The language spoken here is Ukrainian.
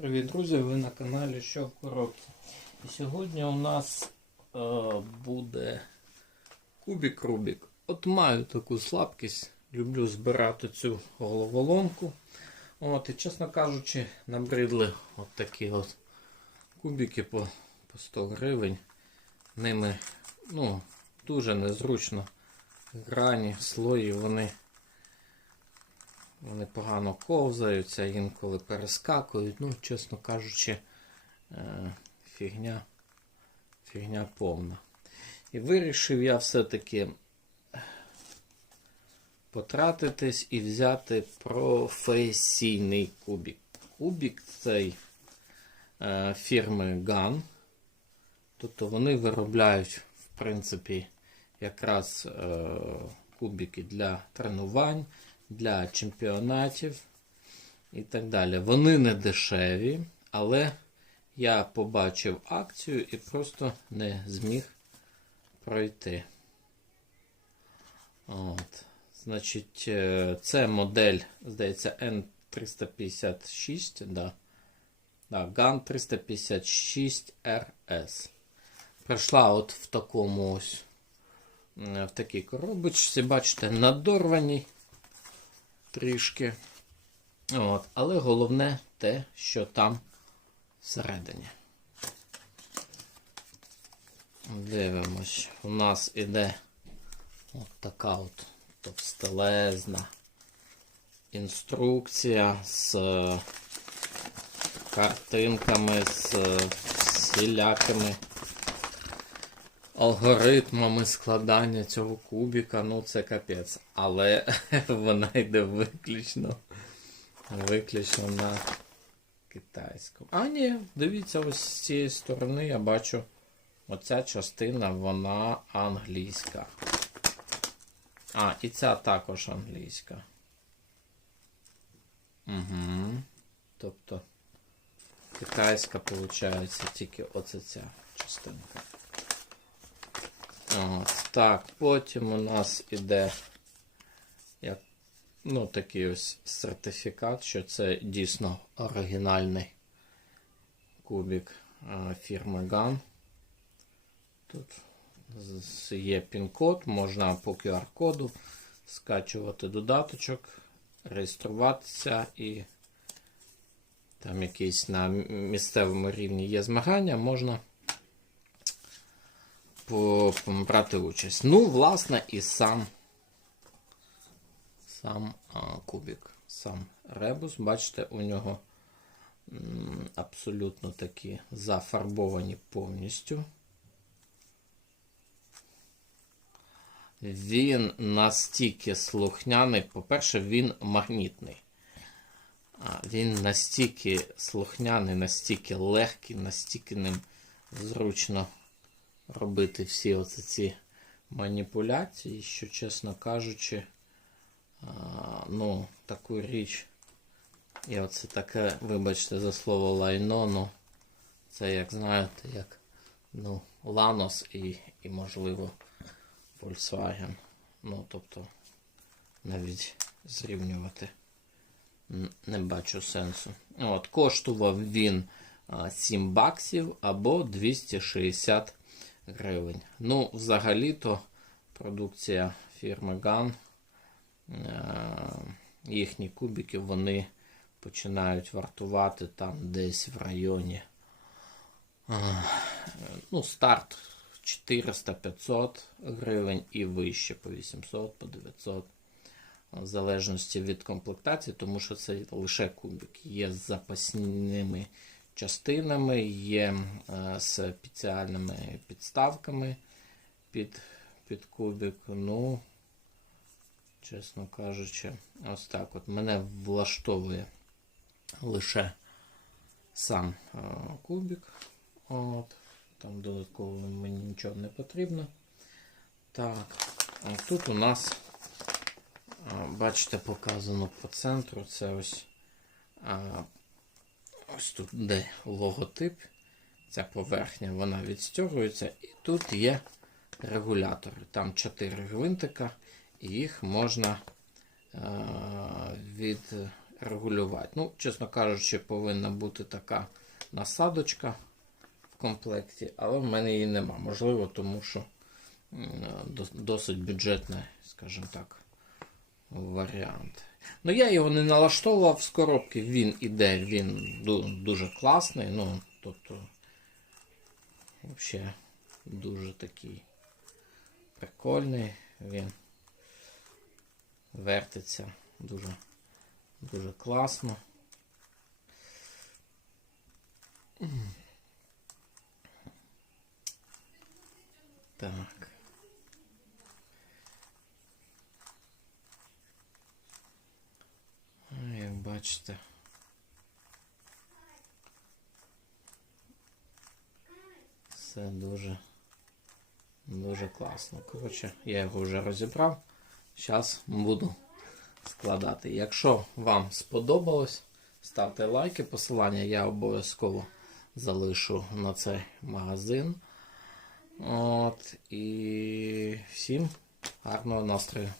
Привіт, друзі! Ви на каналі Що в коробці. І сьогодні у нас е, буде кубік Рубік. От маю таку слабкість, люблю збирати цю головоломку. От, І, чесно кажучи, набридли от такі от кубики по, по 100 гривень. Ними ну, дуже незручно. Грані, слої, вони вони погано ковзаються, інколи перескакують. Ну, чесно кажучи, е, фігня, фігня повна. І вирішив я все-таки потратитись і взяти професійний кубік. Кубік цей е, фірми GAN. Тобто вони виробляють, в принципі, якраз е, кубики для тренувань для чемпіонатів і так далі. Вони не дешеві, але я побачив акцію і просто не зміг пройти. От. Значить, е, це модель, здається, N356, да. Да, GAN 356 RS. Прийшла от в такому ось в такій коробочці, бачите, надорваній трішки. От. Але головне те, що там всередині. Дивимось, у нас іде от така от товстелезна інструкція з картинками, з всілякими алгоритмами складання цього кубіка, ну це капець. Але вона йде виключно, виключно на китайську. А ні, дивіться, ось з цієї сторони я бачу оця частина, вона англійська. А, і ця також англійська. Угу. Тобто китайська, виходить, тільки оце ця частинка. Так, потім у нас іде як, ну, такий ось сертифікат, що це дійсно оригінальний кубик фірми GAN. Тут є пін-код, можна по QR-коду скачувати додаточок, реєструватися і там якісь на місцевому рівні є змагання, можна брати участь. Ну, власне, і сам сам кубик, сам ребус. Бачите, у нього абсолютно такі зафарбовані повністю. Він настільки слухняний, по-перше, він магнітний. Він настільки слухняний, настільки легкий, настільки ним зручно робити всі оці ці маніпуляції, що, чесно кажучи, ну, таку річ, і оце таке, вибачте за слово лайно, ну, це, як знаєте, як ну, Ланос і, і можливо, Volkswagen. Ну, тобто, навіть зрівнювати не бачу сенсу. От, коштував він 7 баксів або 260 гривень. Ну, взагалі-то продукція фірми GAN, е, їхні кубики, вони починають вартувати там десь в районі. е, Ну, старт 400-500 гривень і вище по 800, по 900. В залежності від комплектації, тому що це лише кубик. Є з запасними частинами, є е, з спеціальними підставками під, під кубик. Ну, чесно кажучи, ось так от мене влаштовує лише сам е, кубик. От. Там додатково мені нічого не потрібно. Так, а тут у нас, бачите, показано по центру. Це ось ось тут де логотип. Ця поверхня вона відстягується. І тут є регулятори. Там 4 гвинтика, і їх можна е, від регулювати. Ну, чесно кажучи, повинна бути така насадочка в комплекті, але в мене її нема. Можливо, тому що м, досить бюджетний, скажімо так, варіант. Ну, я його не налаштовував з коробки, він іде, він дуже класний. Ну, тобто, взагалі, дуже такий прикольний. Він вертиться дуже, дуже класно. Так. Ну, Як бачите. Все дуже, дуже класно. Коротше, я його вже розібрав. Зараз буду складати. Якщо вам сподобалось, ставте лайки. Посилання я обов'язково залишу на цей магазин. От, і всім гарного настрою.